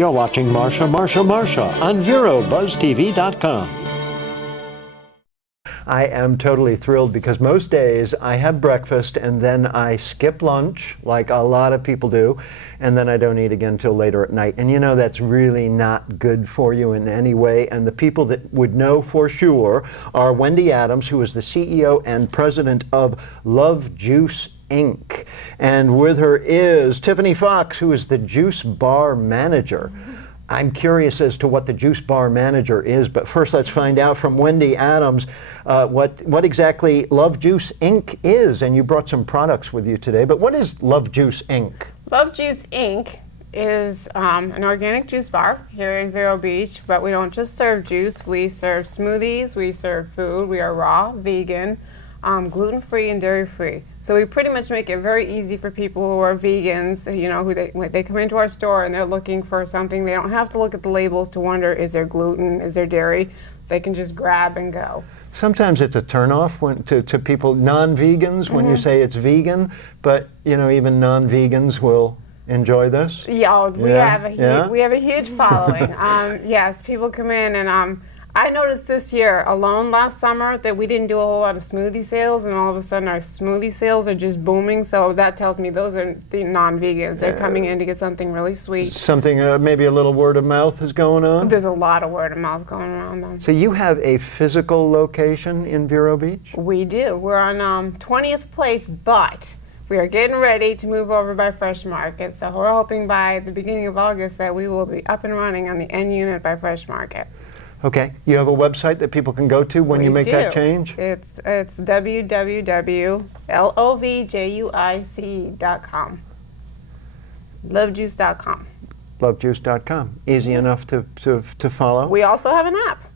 You're watching Marcia on VeroBuzzTV.com. I am totally thrilled because most days I have breakfast and then I skip lunch like a lot of people do, and then I don't eat again till later at night. And you know that's really not good for you in any way. And the people that would know for sure are Wendy Adams, who is the CEO and president of LovJuice Inc. And with her is Tiffany Fox, who is the juice bar manager. I'm curious as to what the juice bar manager is, but first let's find out from Wendy Adams what exactly LovJuice Inc. is. And you brought some products with you today, but what is LovJuice Inc.? LovJuice Inc. is an organic juice bar here in Vero Beach, but we don't just serve juice, we serve smoothies, we serve food, we are raw, vegan, gluten-free and dairy-free. So we pretty much make it very easy for people who are vegans, you know, when they come into our store and they're looking for something, they don't have to look at the labels to wonder, is there gluten, is there dairy? They can just grab and go. Sometimes it's a turnoff to people, non-vegans, when you say it's vegan, but you know, even non-vegans will enjoy this. Yeah, we have a huge following. Yes, people come in and I noticed this year alone last summer that we didn't do a whole lot of smoothie sales, and all of a sudden our smoothie sales are just booming. So that tells me those are the non-vegans. They're coming in to get something really sweet. Something, maybe a little word of mouth is going on? There's a lot of word of mouth going around them. So you have a physical location in Vero Beach? We do. We're on 20th Place, but we are getting ready to move over by Fresh Market. So we're hoping by the beginning of August that we will be up and running on the N unit by Fresh Market. Okay. You have a website that people can go to when you make that change? It's www.lovjuice.com. LovJuice.com. LovJuice.com. Easy enough to follow? We also have an app.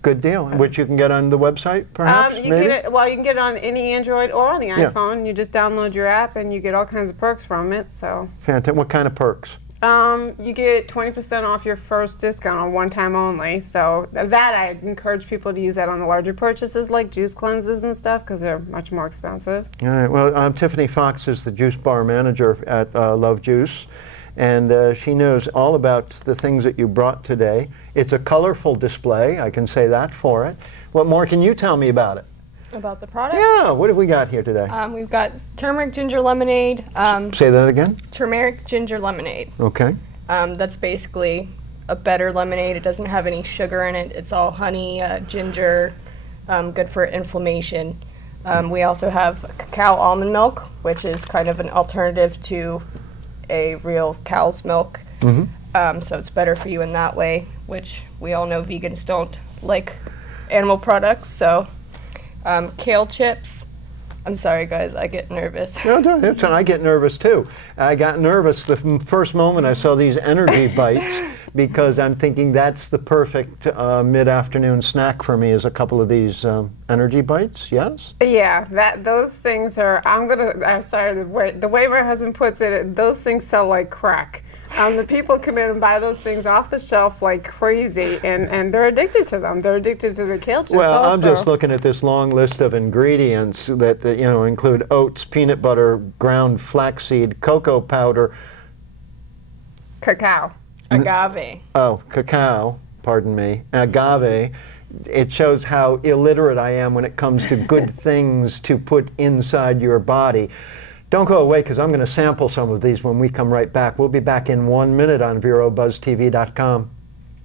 Good deal. Which you can get on the website, perhaps? You can get it on any Android or on the iPhone. You just download your app and you get all kinds of perks from it. So. Fantastic. What kind of perks? You get 20% off your first discount on one time only. So that I encourage people to use that on the larger purchases like juice cleanses and stuff because they're much more expensive. All right. Well, Tiffany Fox is the juice bar manager at LovJuice, and she knows all about the things that you brought today. It's a colorful display. I can say that for it. What more can you tell me about it? About the product? Yeah, what have we got here today? We've got turmeric ginger lemonade. Say that again? Turmeric ginger lemonade. Okay. That's basically a better lemonade. It doesn't have any sugar in it. It's all honey, ginger, good for inflammation. We also have cacao almond milk, which is kind of an alternative to a real cow's milk. So it's better for you in that way, which we all know vegans don't like animal products, so. Kale chips. I'm sorry, guys, I get nervous. No, I get nervous too. I got nervous the first moment I saw these energy bites because I'm thinking that's the perfect mid-afternoon snack for me is a couple of these energy bites, yes? Yeah, those things are, I'm sorry, the way my husband puts it, those things sell like crack. The people come in and buy those things off the shelf like crazy, and they're addicted to them. They're addicted to the kale chips Well, also. I'm just looking at this long list of ingredients that include oats, peanut butter, ground flaxseed, cocoa powder. Cacao. Agave. Cacao, pardon me. Agave. It shows how illiterate I am when it comes to good things to put inside your body. Don't go away because I'm going to sample some of these when we come right back. We'll be back in 1 minute on VeroBuzzTV.com.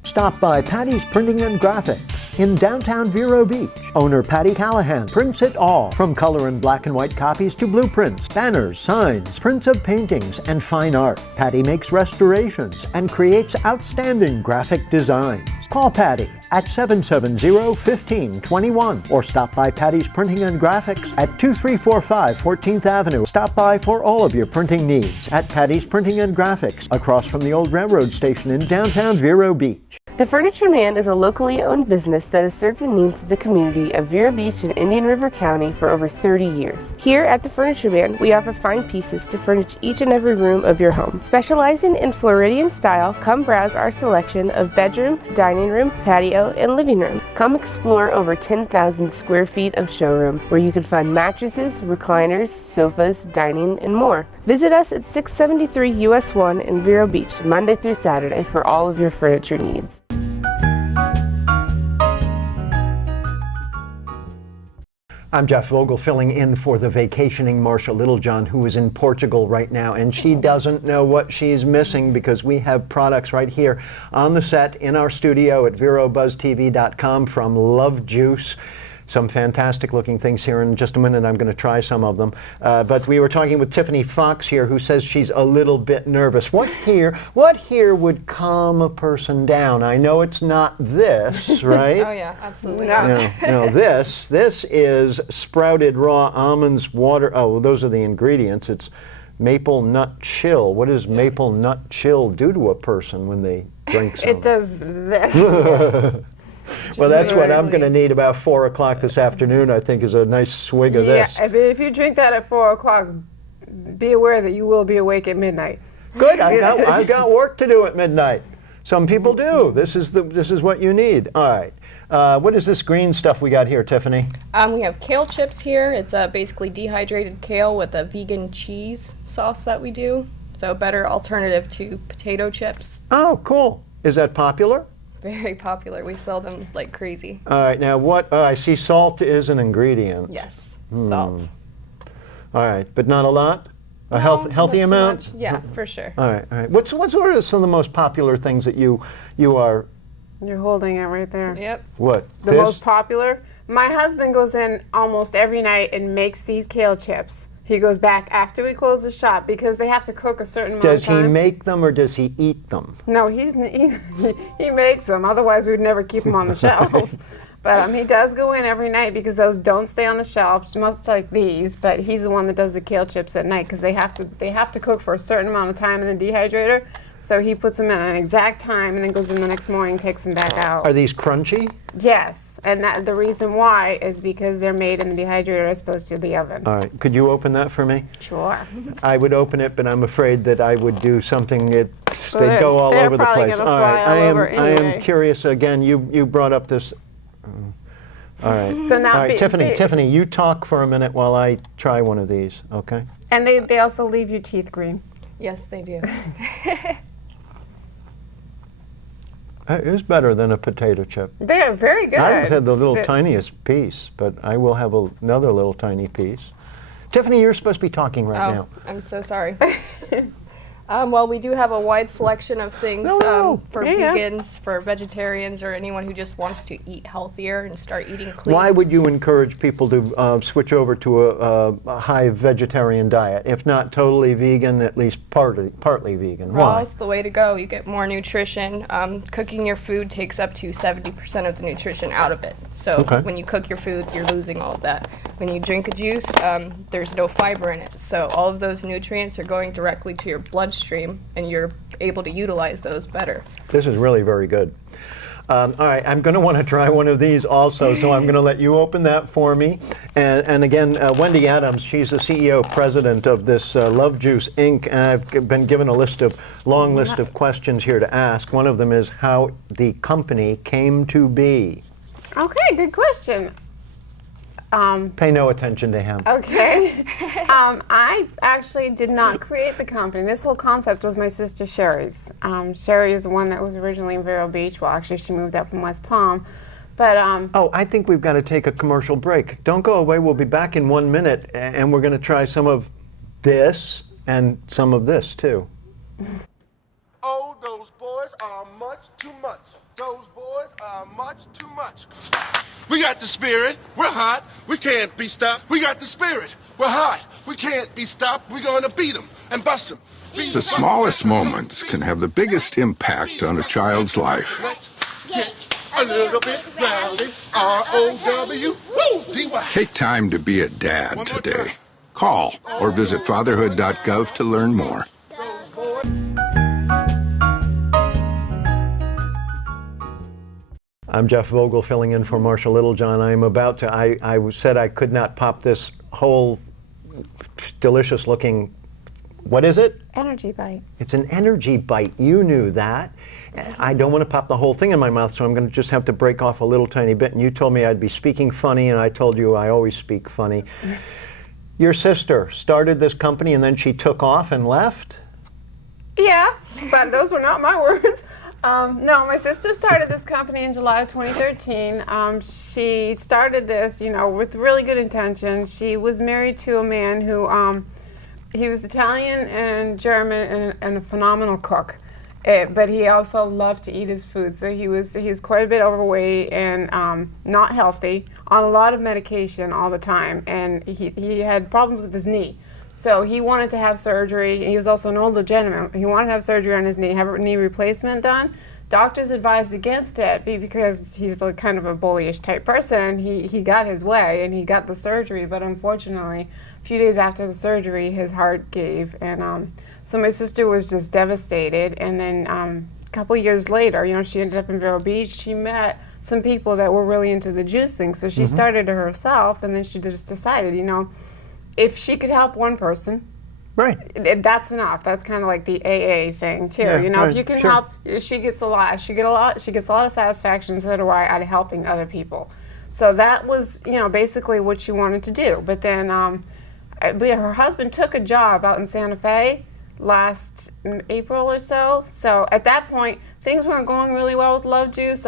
Stop by Patty's Printing and Graphics in downtown Vero Beach. Owner Patty Callahan prints it all, from color and black and white copies to blueprints, banners, signs, prints of paintings, and fine art. Patty makes restorations and creates outstanding graphic designs. Call Patty at 770-1521 or stop by Patty's Printing and Graphics at 2345 14th Avenue. Stop by for all of your printing needs at Patty's Printing and Graphics across from the old railroad station in downtown Vero Beach. The Furniture Man is a locally owned business that has served the needs of the community of Vero Beach and Indian River County for over 30 years. Here at the Furniture Man, we offer fine pieces to furnish each and every room of your home. Specializing in Floridian style, come browse our selection of bedroom, dining room, patio, and living room. Come explore over 10,000 square feet of showroom where you can find mattresses, recliners, sofas, dining, and more. Visit us at 673 US 1 in Vero Beach, Monday through Saturday for all of your furniture needs. I'm Jeff Vogel, filling in for the vacationing Marcia Littlejohn, who is in Portugal right now, and she doesn't know what she's missing because we have products right here on the set in our studio at VeroBuzzTV.com from LovJuice. Some fantastic looking things here. In just a minute I'm going to try some of them. But we were talking with Tiffany Fox here, who says she's a little bit nervous. What here would calm a person down? I know it's not this, right? Oh yeah, absolutely. No, this is sprouted raw almonds, water. Oh, those are the ingredients. It's maple nut chill. What does maple nut chill do to a person when they drink some? It does this. Well, that's what I'm going to need about 4 o'clock this afternoon, I think, is a nice swig of this. Yeah, if you drink that at 4 o'clock, be aware that you will be awake at midnight. Good, I've got work to do at midnight. Some people do. This is what you need. All right. What is this green stuff we got here, Tiffany? We have kale chips here. It's basically dehydrated kale with a vegan cheese sauce that we do. So a better alternative to potato chips. Oh, cool. Is that popular? Very popular. We sell them like crazy. All right. Now, what I see, salt is an ingredient. Yes, salt. All right, but not a lot. A No, healthy not too amount. much. Yeah, for sure. All right. All right. What sort of some of the most popular things that you are? You're holding it right there. Yep. What? The most popular? My husband goes in almost every night and makes these kale chips. He goes back after we close the shop because they have to cook a certain amount of time. Does he make them or does he eat them? No, he makes them. Otherwise, we'd never keep them on the shelf. But he does go in every night because those don't stay on the shelf, much like these. But he's the one that does the kale chips at night because they have to cook for a certain amount of time in the dehydrator. So he puts them in at an exact time and then goes in the next morning, takes them back out. Are these crunchy? Yes, and the reason why is because they're made in the dehydrator as opposed to the oven. All right. Could you open that for me? Sure. I would open it, but I'm afraid that I would do something they'd go all over the place. All right. I am curious again. You brought up this. All right. So now, all right, Tiffany, you talk for a minute while I try one of these. Okay. And they also leave your teeth green. Yes, they do. It is better than a potato chip. They are very good. I just had the little tiniest piece, but I will have another little tiny piece. Tiffany, you're supposed to be talking right now. I'm so sorry. Well, we do have a wide selection of things for vegans, for vegetarians, or anyone who just wants to eat healthier and start eating clean. Why would you encourage people to switch over to a high vegetarian diet? If not totally vegan, at least partly vegan. Raw Why? is the way to go. You get more nutrition. Cooking your food takes up to 70% of the nutrition out of it. So when you cook your food, you're losing all of that. When you drink a juice, there's no fiber in it. So all of those nutrients are going directly to your bloodstream, and you're able to utilize those better. This is really very good. All right, I'm going to want to try one of these also, so I'm going to let you open that for me. And again, Wendy Adams, she's the CEO, president of this LovJuice Inc. And I've been given a long list of questions here to ask. One of them is how the company came to be. Okay, good question. Pay no attention to him. Okay. I actually did not create the company. This whole concept was my sister Sherry's. Sherry is the one that was originally in Vero Beach. Well, actually, she moved up from West Palm. But oh, I think we've got to take a commercial break. Don't go away. We'll be back in 1 minute, and we're going to try some of this and some of this, too. Oh, those boys are much too much. Those boys are much too much. We got the spirit. We're hot. We can't be stopped. We got the spirit. We're hot. We can't be stopped. We're going to beat them and bust them. The smallest moments can have the biggest impact on a child's life. Let's get a little bit rowdy. R-O-W-D-Y. Take time to be a dad today. Call or visit fatherhood.gov to learn more. I'm Jeff Vogel, filling in for Marcia Littlejohn. I am about to, I said I could not pop this whole delicious looking What is it? Energy bite. It's an energy bite. You knew that. I don't want to pop the whole thing in my mouth, so I'm going to just have to break off a little tiny bit. And you told me I'd be speaking funny, and I told you I always speak funny. Your sister started this company, and then she took off and left? Yeah, but those were not my words. No, my sister started this company in July of 2013. She started this, with really good intention. She was married to a man who, he was Italian and German and a phenomenal cook. But he also loved to eat his food. So he was quite a bit overweight and not healthy, on a lot of medication all the time. And he had problems with his knee. So he wanted to have surgery. He was also an older gentleman. He wanted to have surgery on his knee, have a knee replacement done. Doctors advised against it because he's like kind of a bullyish type person. He got his way and he got the surgery, but unfortunately, a few days after the surgery, his heart gave. And so my sister was just devastated. And then a couple years later, she ended up in Vero Beach. She met some people that were really into the juicing. So she started it herself, and then she just decided, if she could help one person, Right. that's enough. That's kind of like the AA thing too. Yeah, right, if you can sure. help, she gets a lot. She gets a lot of satisfaction. So do I, out of helping other people. So that was, basically what she wanted to do. But then, I believe her husband took a job out in Santa Fe last April or so. So at that point, things weren't going really well with LovJuice.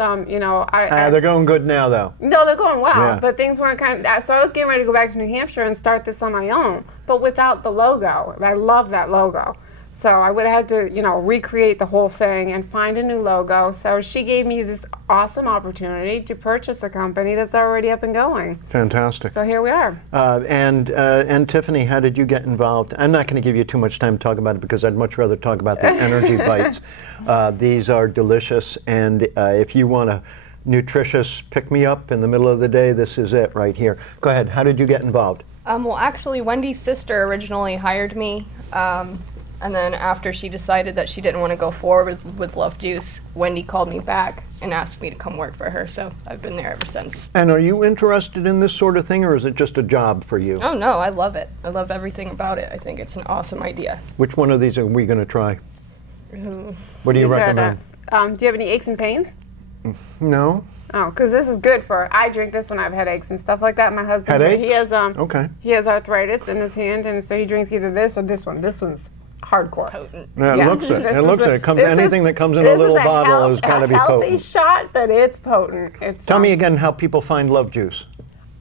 They're going good now, though. No, they're going well, Yeah. but things weren't so I was getting ready to go back to New Hampshire and start this on my own, but without the logo. I love that logo. So I would have had to, recreate the whole thing and find a new logo. So she gave me this awesome opportunity to purchase a company that's already up and going. Fantastic. So here we are. And Tiffany, how did you get involved? I'm not going to give you too much time to talk about it because I'd much rather talk about the energy bites. These are delicious, and if you want a nutritious pick-me-up in the middle of the day, this is it right here. Go ahead. How did you get involved? Well, actually, Wendy's sister originally hired me, and then after she decided that she didn't want to go forward with LovJuice, Wendy called me back and asked me to come work for her, so I've been there ever since. And are you interested in this sort of thing, or is it just a job for you? Oh no, I love it. I love everything about it. I think it's an awesome idea. Which one of these are we going to try? What do you recommend? Do you have any aches and pains? No? Oh, because this is good I drink this when I have headaches and stuff like that. My husband, Headaches? he has Okay. he has arthritis in his hand, and so he drinks either this or this one. This one's hardcore. Potent. Yeah, it looks it. This It is looks a- it. It comes, this is- anything that comes in a this little is bottle has got to be a healthy potent. shot, but it's potent. It's Tell me again how people find LovJuice.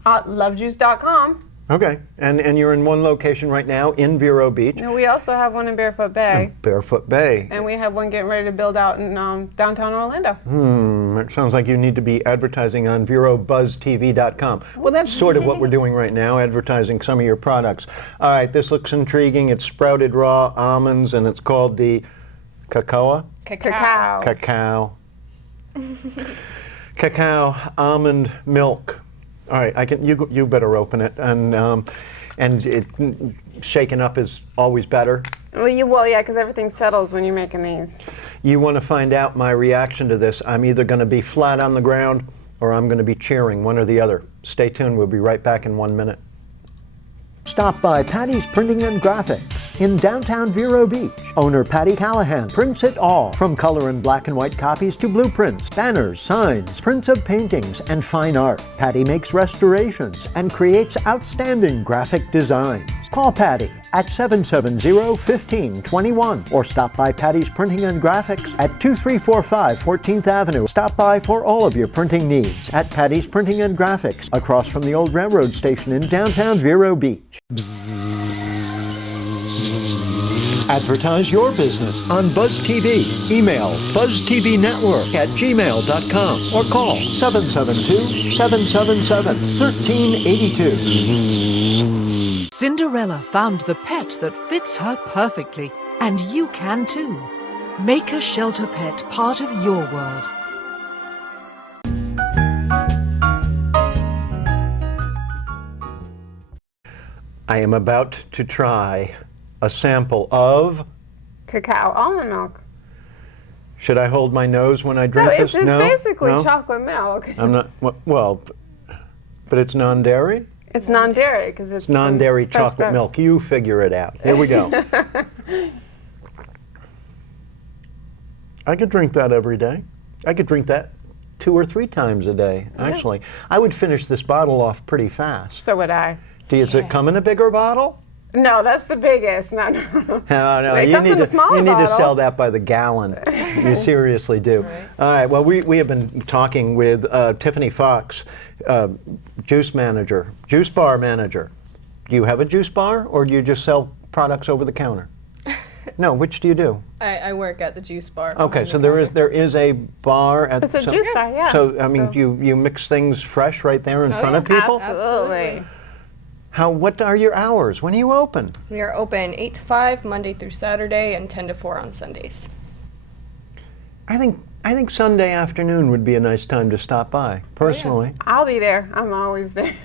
LovJuice.com. Okay, and you're in one location right now in Vero Beach, No, we also have one in Barefoot Bay, Barefoot Bay. and we have one getting ready to build out in downtown Orlando. It sounds like you need to be advertising on VeroBuzzTV.com. Well, that's sort of what we're doing right now, advertising some of your products. All right, this looks intriguing. It's sprouted raw almonds, and it's called the cacao. Cacao. Cacao almond milk. All right, you better open it, and it shaken up is always better. Well, yeah, because everything settles when you're making these. You want to find out my reaction to this? I'm either going to be flat on the ground or I'm going to be cheering, one or the other. Stay tuned. We'll be right back in 1 minute. Stop by Patty's Printing and Graphics in downtown Vero Beach. Owner Patty Callahan prints it all, from color and black and white copies to blueprints, banners, signs, prints of paintings, and fine art. Patty makes restorations and creates outstanding graphic designs. Call Patty at 770-1521 or stop by Patty's Printing and Graphics at 2345 14th Avenue. Stop by for all of your printing needs at Patty's Printing and Graphics across from the old railroad station in downtown Vero Beach. Advertise your business on Buzz TV. Email buzztvnetwork@gmail.com or call 772-777-1382. Cinderella found the pet that fits her perfectly, and you can too. Make a shelter pet part of your world. I am about to try a sample of... Cacao almond milk. Should I hold my nose when I drink It's this? basically No? chocolate milk. I'm not, well, but it's non-dairy? It's non-dairy because it's Non-dairy from fresh chocolate bread. milk. You figure it out. Here we go. I could drink that every day. I could drink that 2 or 3 times a day, actually. I would finish this bottle off pretty fast. So would I. Does it come in a bigger bottle? No, that's the biggest. No. No, It you comes need in a to smaller you need to bottle. sell that by the gallon. You seriously do. All right. Well, we have been talking with Tiffany Fox, juice bar manager. Do you have a juice bar, or do you just sell products over the counter? No, which do you do? I work at the juice bar. Okay, behind so the there is a bar at It's a juice bar, yeah. So I mean, So- you mix things fresh right there in front yeah, of people. Absolutely. What are your hours? When are you open? We are open 8 to 5 Monday through Saturday and 10 to 4 on Sundays. I think Sunday afternoon would be a nice time to stop by, personally. I'll be there. I'm always there.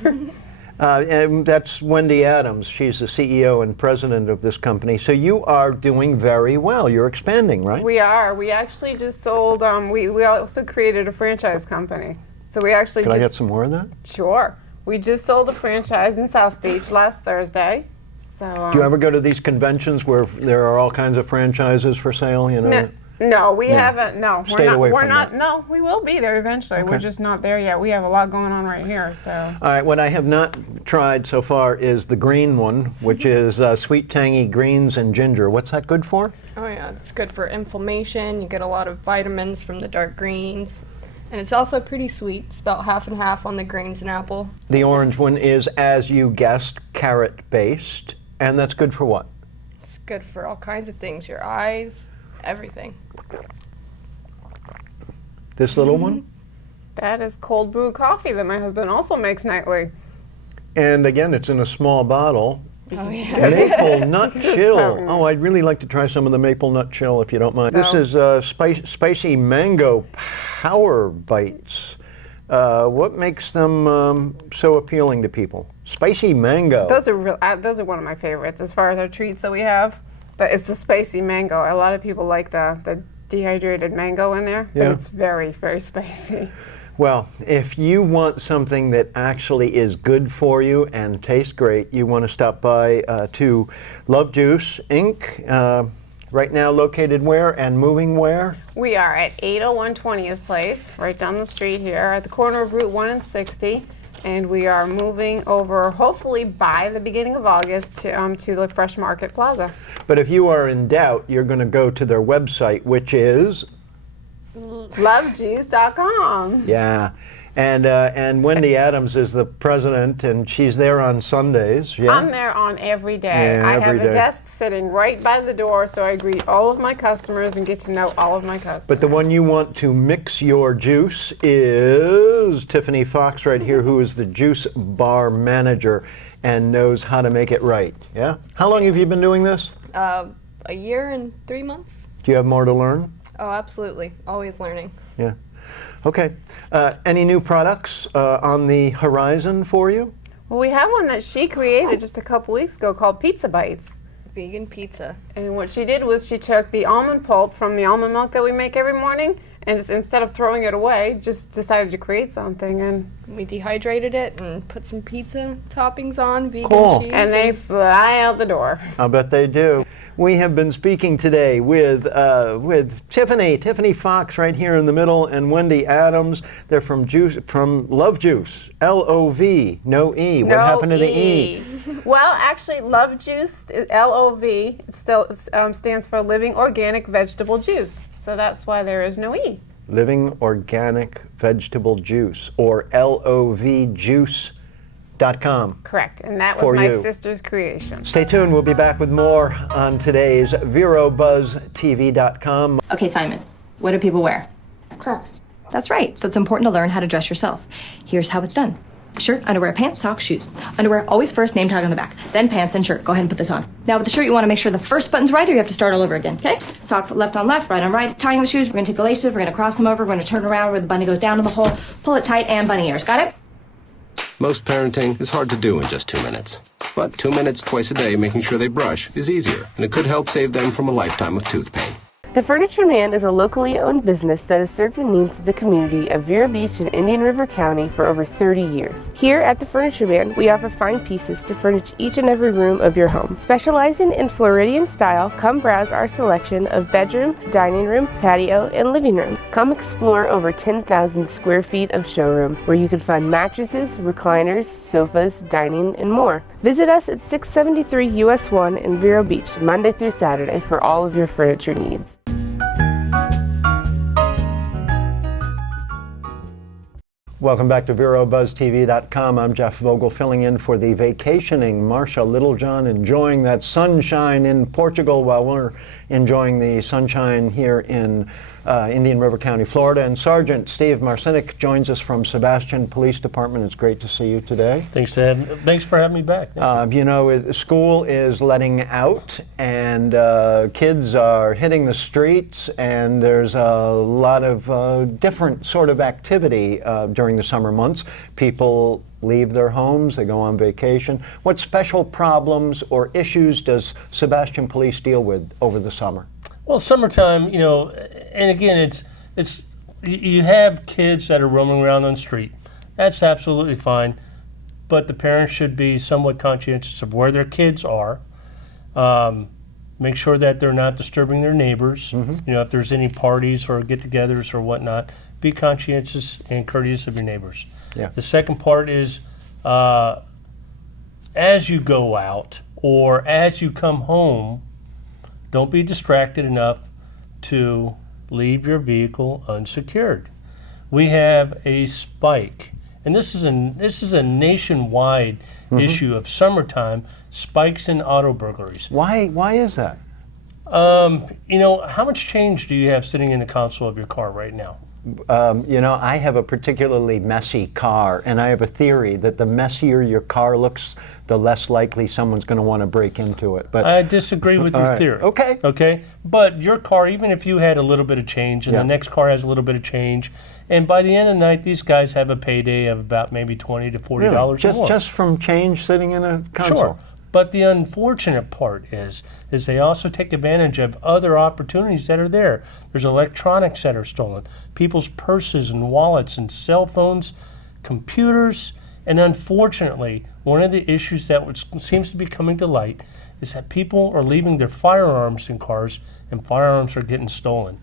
And that's Wendy Adams. She's the CEO and president of this company. So you are doing very well. You're expanding, right? We are. We actually just sold. We also created a franchise company. So we actually Can I just get some more of that? Sure. We just sold a franchise in South Beach last Thursday. So. Do you ever go to these conventions where there are all kinds of franchises for sale? You know. No, we haven't. No, Stayed away we're from not. that. No, we will be there eventually. We're just not there yet. We have a lot going on right here. So. All right, what I have not tried so far is the green one, which is sweet, tangy greens and ginger. What's that good for? Oh yeah, it's good for inflammation. You get a lot of vitamins from the dark greens. And it's also pretty sweet. It's about half and half on the greens and apple. The orange one is, as you guessed, carrot-based. And that's good for what? It's good for all kinds of things. Your eyes, everything. This little one? That is cold brew coffee that my husband also makes nightly. And again, it's in a small bottle. Oh yeah. Maple nut chill. peppermint. Oh, I'd really like to try some of the maple nut chill, if you don't mind. This So- is spicy mango power bites. What makes them so appealing to people? Spicy mango. Those are one of my favorites as far as our treats that we have. But it's the spicy mango. A lot of people like the dehydrated mango in there, Yeah. but it's very, very spicy. Well, if you want something that actually is good for you and tastes great, you want to stop by to LovJuice Inc., right now located where and moving where? We are at 801 20th Place, right down the street here, at the corner of Route 1 and 60. And we are moving over, hopefully by the beginning of August, to the Fresh Market Plaza. But if you are in doubt, you're going to go to their website, which is, LovJuice.com. yeah. And Wendy Adams is the president, and she's there on Sundays. Yeah. I'm there on every day. Yeah, I every have a day. desk sitting right by the door, so I greet all of my customers and get to know all of my customers. But the one you want to mix your juice is Tiffany Fox right here, who is the juice bar manager and knows how to make it right. Yeah? How long have you been doing this? A year and 3 months. Do you have more to learn? Oh, absolutely. Always learning. Yeah. Okay. Any new products on the horizon for you? Well, we have one that she created just a couple weeks ago called Pizza Bites. Vegan pizza. And what she did was she took the almond pulp from the almond milk that we make every morning and just instead of throwing it away, just decided to create something. And We dehydrated it and put some pizza toppings on, vegan Cool. cheese. and they fly out the door. I bet they do. We have been speaking today with Tiffany Fox right here in the middle, and Wendy Adams. They're from LovJuice, L-O-V, no E. What happened to the E? Well, actually, LovJuice, L-O-V, it still stands for Living Organic Vegetable Juice. So that's why there is no E. Living Organic Vegetable Juice, or LovJuice.com. Correct. And that was For my you. sister's creation. Stay tuned. We'll be back with more on today's VeroBuzzTV.com. Okay, Simon, what do people wear? Clothes. That's right, so it's important to learn how to dress yourself. Here's how it's done. Shirt, underwear, pants, socks, shoes. Underwear, always first, name tag on the back. Then pants and shirt. Go ahead and put this on. Now with the shirt, you want to make sure the first button's right or you have to start all over again, okay? Socks left on left, right on right. Tying the shoes, we're going to take the laces, we're going to cross them over, we're going to turn around where the bunny goes down in the hole, pull it tight, and bunny ears. Got it? Most parenting is hard to do in just 2 minutes. But 2 minutes twice a day making sure they brush is easier, and it could help save them from a lifetime of tooth pain. The Furniture Man is a locally owned business that has served the needs of the community of Vero Beach and Indian River County for over 30 years. Here at the Furniture Man, we offer fine pieces to furnish each and every room of your home. Specializing in Floridian style, come browse our selection of bedroom, dining room, patio, and living room. Come explore over 10,000 square feet of showroom where you can find mattresses, recliners, sofas, dining, and more. Visit us at 673 US 1 in Vero Beach, Monday through Saturday for all of your furniture needs. Welcome back to VeroBuzzTV.com. I'm Jeff Vogel, filling in for the vacationing Marcia Littlejohn, enjoying that sunshine in Portugal while we're enjoying the sunshine here in Indian River County, Florida. And Sergeant Steve Marcinek joins us from Sebastian Police Department. It's great to see you today. Thanks, Ed. Thanks for having me back. You know, school is letting out, and kids are hitting the streets, and there's a lot of different sort of activity during the summer months. People leave their homes, they go on vacation. What special problems or issues does Sebastian Police deal with over the summer? Well, summertime, you know, and again, it's you have kids that are roaming around on the street. That's absolutely fine, but the parents should be somewhat conscientious of where their kids are. Make sure that they're not disturbing their neighbors. You know, if there's any parties or get-togethers or whatnot, be conscientious and courteous of your neighbors. Yeah. The second part is, as you go out or as you come home, don't be distracted enough to leave your vehicle unsecured. We have a spike, and this is a nationwide issue of summertime, spikes in auto burglaries. Why is that? You know, how much change do you have sitting in the console of your car right now? You know, I have a particularly messy car, and I have a theory that the messier your car looks, the less likely someone's going to want to break into it. But I disagree with your theory. Okay. Okay. But your car, even if you had a little bit of change, and the next car has a little bit of change, and by the end of the night, these guys have a payday of about maybe $20 to $40 really? more. Just from change sitting in a console? Sure. But the unfortunate part is they also take advantage of other opportunities that are there. There's electronics that are stolen, people's purses and wallets and cell phones, computers, and unfortunately, one of the issues that seems to be coming to light is that people are leaving their firearms in cars and firearms are getting stolen.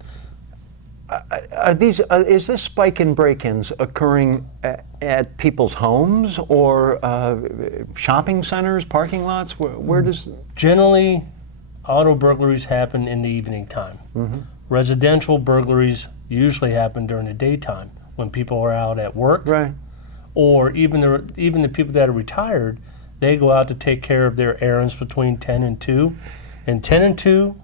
Is this spike in break-ins occurring at people's homes or shopping centers, parking lots? Where does... Generally, auto burglaries happen in the evening time. Residential burglaries usually happen during the daytime when people are out at work. Right. Or even the people that are retired, they go out to take care of their errands between 10 and 2. And 10 and 2,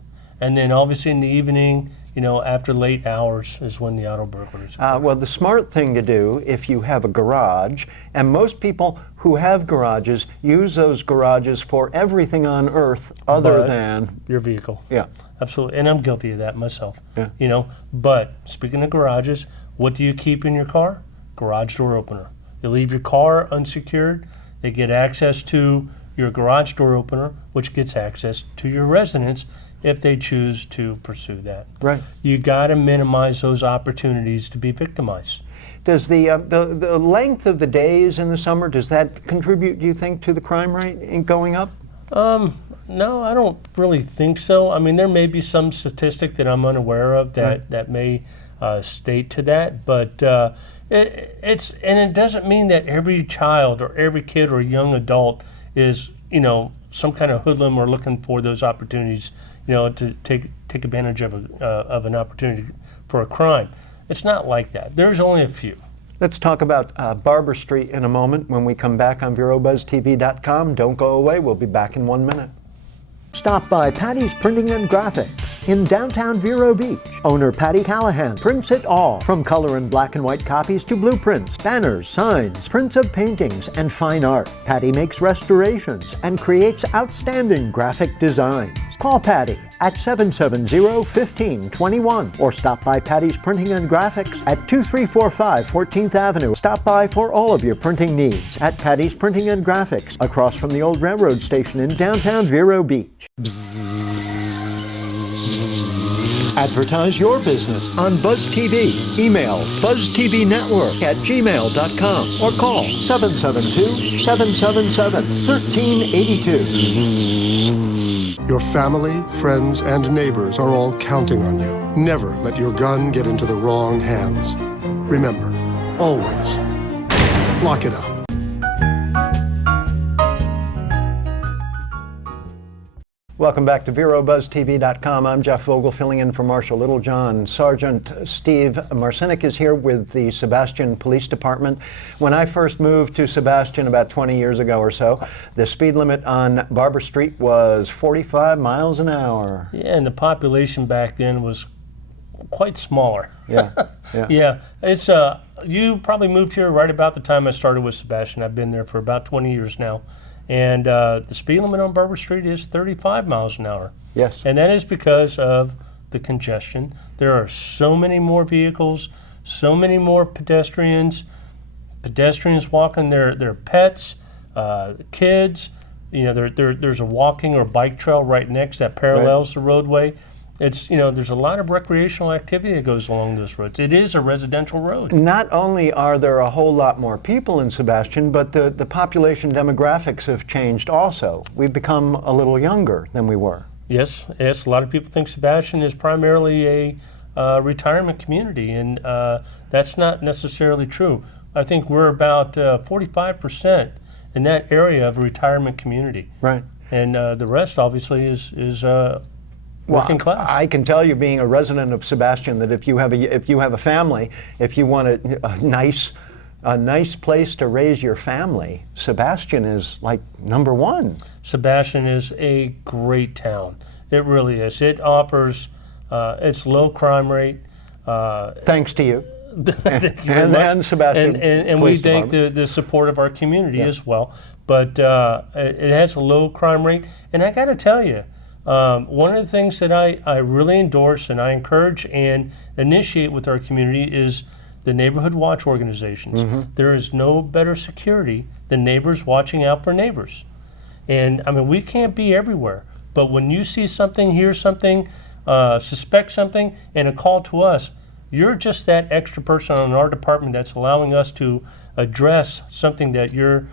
and then obviously in the evening, you know, after late hours is when the auto burglaries occur. Well, the smart thing to do if you have a garage, and most people who have garages use those garages for everything on earth other than your vehicle. Yeah. Absolutely. And I'm guilty of that myself. Yeah. You know, but speaking of garages, what do you keep in your car? Garage door opener. You leave your car unsecured, they get access to your garage door opener, which gets access to your residence if they choose to pursue that. Right. You got to minimize those opportunities to be victimized. Does the length of the days in the summer, does that contribute, do you think, to the crime rate in going up? No, I don't really think so. I mean, there may be some statistic that I'm unaware of that may state to that, but it doesn't mean that every child or every kid or young adult is, you know, some kind of hoodlum or looking for those opportunities, you know, to take advantage of an opportunity for a crime. It's not like that. There's only a few. Let's talk about Barber Street in a moment when we come back on VeroBuzzTV.com. Don't go away. We'll be back in 1 minute. Stop by Patty's Printing and Graphics in downtown Vero Beach. Owner Patty Callahan prints it all, from color and black and white copies to blueprints, banners, signs, prints of paintings, and fine art. Patty makes restorations and creates outstanding graphic designs. Call Patty at 770-1521 or stop by Patty's Printing and Graphics at 2345 14th Avenue. Stop by for all of your printing needs at Patty's Printing and Graphics across from the old railroad station in downtown Vero Beach. Advertise your business on Buzz TV. Email buzztvnetwork@gmail.com or call 772-777-1382. Your family, friends, and neighbors are all counting on you. Never let your gun get into the wrong hands. Remember, always lock it up. Welcome back to VeroBuzzTV.com. I'm Jeff Vogel, filling in for Marcia Littlejohn. Sergeant Steve Marcinek is here with the Sebastian Police Department. When I first moved to Sebastian about 20 years ago or so, the speed limit on Barber Street was 45 miles an hour. Yeah, and the population back then was quite smaller. Yeah, yeah. Yeah, it's you probably moved here right about the time I started with Sebastian. I've been there for about 20 years now. And the speed limit on Barber Street is 35 miles an hour. Yes. And that is because of the congestion. There are so many more vehicles, so many more pedestrians walking their pets, kids. You know, there's a walking or bike trail right next that parallels the roadway. It's, you know, there's a lot of recreational activity that goes along those roads. It is a residential road. Not only are there a whole lot more people in Sebastian, but the population demographics have changed also. We've become a little younger than we were. Yes, a lot of people think Sebastian is primarily a retirement community, and that's not necessarily true. I think we're about 45% in that area of a retirement community. Right. And the rest, obviously, is working class. I can tell you, being a resident of Sebastian, that if you have a family, if you want a nice place to raise your family, Sebastian is like number one. Sebastian is a great town. It really is. It offers its low crime rate. Thanks to you. and Sebastian. And we thank the support of our community as well. But it has a low crime rate. And I got to tell you, one of the things that I really endorse and I encourage and initiate with our community is the neighborhood watch organizations. Mm-hmm. There is no better security than neighbors watching out for neighbors. And I mean, we can't be everywhere, but when you see something, hear something, suspect something, and a call to us, you're just that extra person on our department that's allowing us to address something that your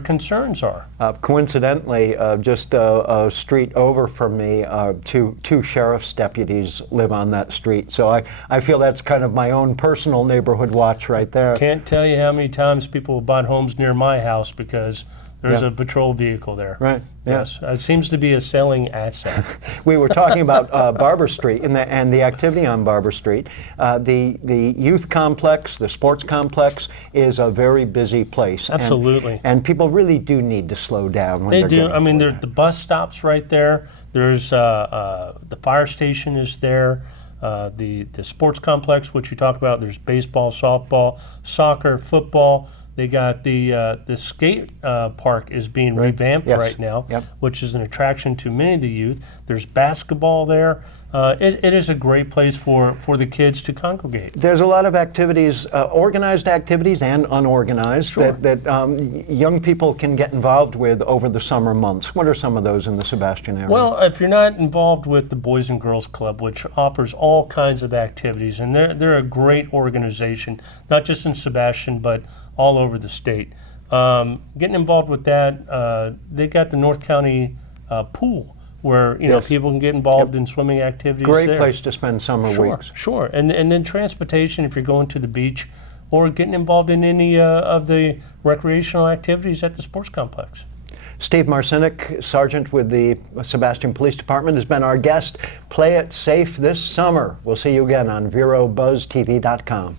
concerns are. Coincidentally, just a street over from me, two sheriff's deputies live on that street. So I feel that's kind of my own personal neighborhood watch right there. Can't tell you how many times people have bought homes near my house because there's a patrol vehicle there. Right. Yes. It seems to be a selling asset. We were talking about Barber Street and the activity on Barber Street. The youth complex, the sports complex, is a very busy place. Absolutely. And people really do need to slow down when they they're do. getting I mean, there. the bus stops right there. There's the fire station is there. The sports complex, which you talk about. There's baseball, softball, soccer, football. They got the skate park is being revamped right now, which is an attraction to many of the youth. There's basketball there. It is a great place for the kids to congregate. There's a lot of activities, organized activities and unorganized, that young people can get involved with over the summer months. What are some of those in the Sebastian area? Well, if you're not involved with the Boys and Girls Club, which offers all kinds of activities, and they're a great organization, not just in Sebastian, but all over the state. Getting involved with that, they got the North County pool where people can get involved in swimming activities. Great there. place to spend summer weeks. Sure, and then transportation if you're going to the beach, or getting involved in any of the recreational activities at the sports complex. Steve Marcinek, Sergeant with the Sebastian Police Department, has been our guest. Play it safe this summer. We'll see you again on VeroBuzzTV.com.